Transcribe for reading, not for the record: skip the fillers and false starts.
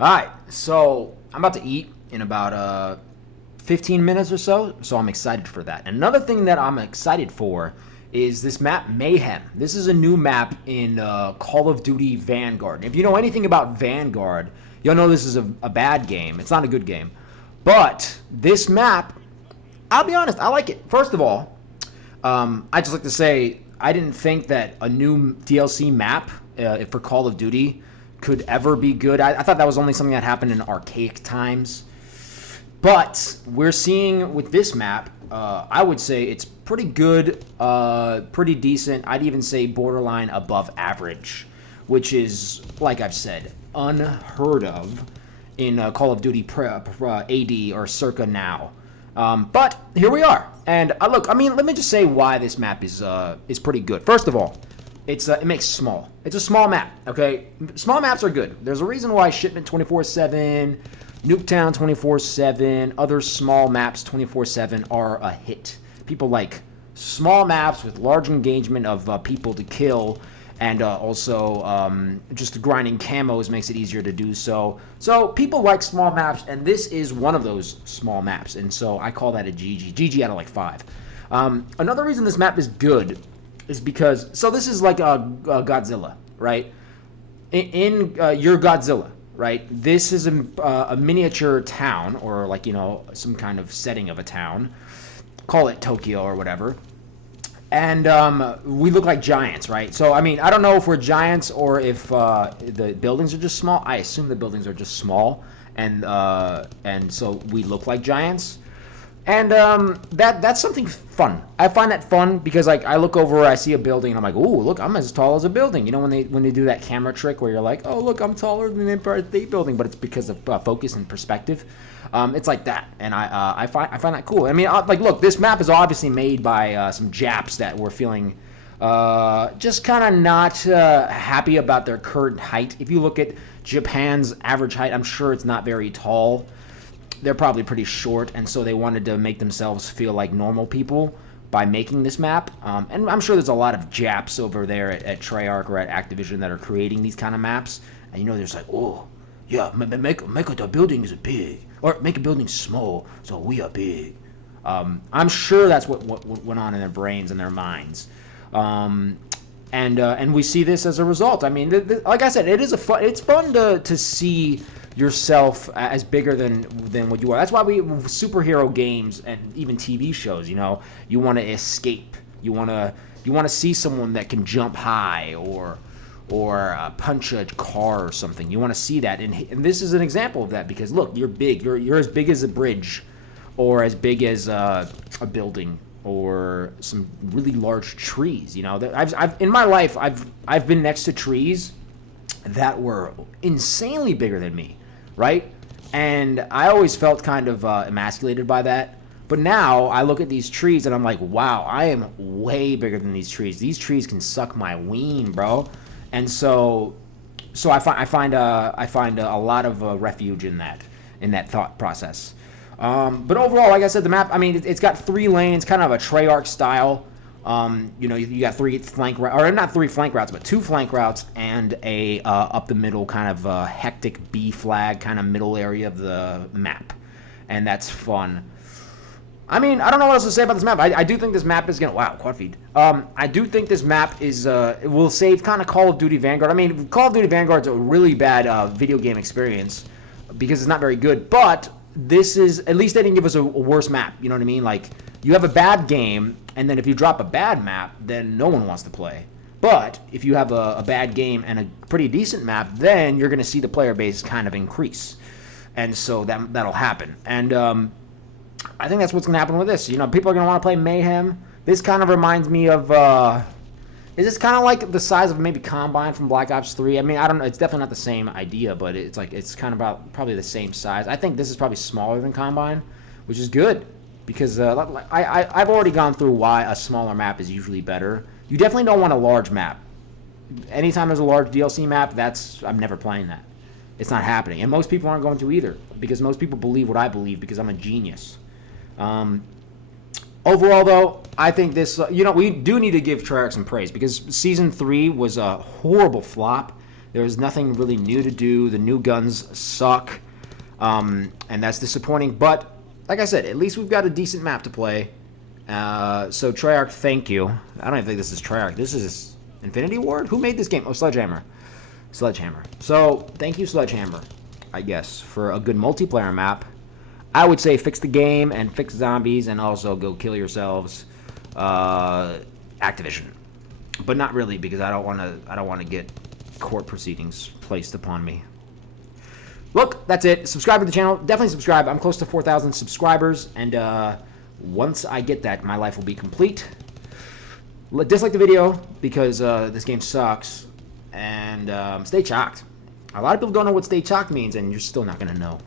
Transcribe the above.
All right, so I'm about to eat in about 15 minutes or so I'm excited for that. Another thing that I'm excited for is this map Mayhem. This is a new map in Call of Duty Vanguard. If you know anything about Vanguard, you'll know this is a bad game. It's not a good game. But this map, I'll be honest, I like it. First of all, I just like to say I didn't think that a new DLC map for Call of Duty could ever be good. I thought that was only something that happened in archaic times. But we're seeing with this map, I would say it's pretty good, pretty decent. I'd even say borderline above average, which is, like I've said, unheard of in Call of Duty AD or circa now. But here we are. And look, I mean, let me just say why this map is pretty good. First of all, it makes small. It's a small map, okay? Small maps are good. There's a reason why Shipment 24/7, Nuketown 24/7, other small maps 24/7 are a hit. People like small maps with large engagement of people to kill, and also just grinding camos makes it easier to do so. So people like small maps, and this is one of those small maps, and so I call that a GG. GG out of like 5. Another reason this map is good is because, so this is like a Godzilla, right? In your Godzilla, right? This is a miniature town, or like, you know, some kind of setting of a town. Call it Tokyo or whatever. And we look like giants, right? So, I mean, I don't know if we're giants or if the buildings are just small. I assume the buildings are just small, and so we look like giants. And that's something fun. I find that fun because, like, I look over, I see a building, and I'm like, "Ooh, look, I'm as tall as a building." You know, when they do that camera trick where you're like, "Oh, look, I'm taller than the Empire State Building," but it's because of focus and perspective. It's like that, and I find that cool. I mean, like, look, this map is obviously made by some Japs that were feeling just kind of not happy about their current height. If you look at Japan's average height, I'm sure it's not very tall. They're probably pretty short, and so they wanted to make themselves feel like normal people by making this map. And I'm sure there's a lot of Japs over there at Treyarch or at Activision that are creating these kind of maps. And you know, there's like, oh, yeah, make the buildings big, or make a building small, so we are big. I'm sure that's what went on in their brains and their minds. And we see this as a result. I mean, like I said, it's fun to see yourself as bigger than what you are. That's why superhero games and even TV shows, you know, you want to escape. You want to see someone that can jump high or punch a car or something. You want to see that, and this is an example of that because look, you're big. You're as big as a bridge, or as big as a building, or some really large trees. You know, I've in my life I've been next to trees that were insanely bigger than me, right? And I always felt kind of emasculated by that. But now I look at these trees and I'm like, wow, I am way bigger than these trees. These trees can suck my ween, bro. And so I find a lot of refuge in that thought process. But overall, like I said, the map, I mean, it's got 3 lanes, kind of a Treyarch style. You know, you got 3 flank routes, or not 3 flank routes, but 2 flank routes and a up the middle kind of hectic B flag kind of middle area of the map, and that's fun. I mean, I don't know what else to say about this map. I do think this map is quad feed. I do think this map is it will save kind of Call of Duty Vanguard. I mean, Call of Duty Vanguard's a really bad video game experience because it's not very good, but this is, at least they didn't give us a worse map. You know what I mean? Like, you have a bad game, and then if you drop a bad map, then no one wants to play. But if you have a bad game and a pretty decent map, then you're going to see the player base kind of increase. And so that'll happen. And I think that's what's going to happen with this. You know, people are going to want to play Mayhem. This kind of reminds me of... is this kind of like the size of maybe Combine from Black Ops 3? I mean, I don't know. It's definitely not the same idea, but it's kind of about probably the same size. I think this is probably smaller than Combine, which is good. Because I've already gone through why a smaller map is usually better. You definitely don't want a large map. Anytime there's a large DLC map, I'm never playing that. It's not happening. And most people aren't going to either. Because most people believe what I believe because I'm a genius. Overall, though, I think this... we do need to give Treyarch some praise. Because Season 3 was a horrible flop. There's nothing really new to do. The new guns suck, and that's disappointing. But like I said, at least we've got a decent map to play. So Treyarch, thank you. I don't even think this is Treyarch. This is Infinity Ward? Who made this game? Oh, Sledgehammer. Sledgehammer. So thank you, Sledgehammer, I guess, for a good multiplayer map. I would say fix the game and fix zombies and also go kill yourselves, Activision. But not really, because I don't want to get court proceedings placed upon me. Look, that's it. Subscribe to the channel. Definitely subscribe. I'm close to 4,000 subscribers, and once I get that, my life will be complete. Dislike the video because this game sucks, and stay chocked. A lot of people don't know what stay chocked means, and you're still not going to know.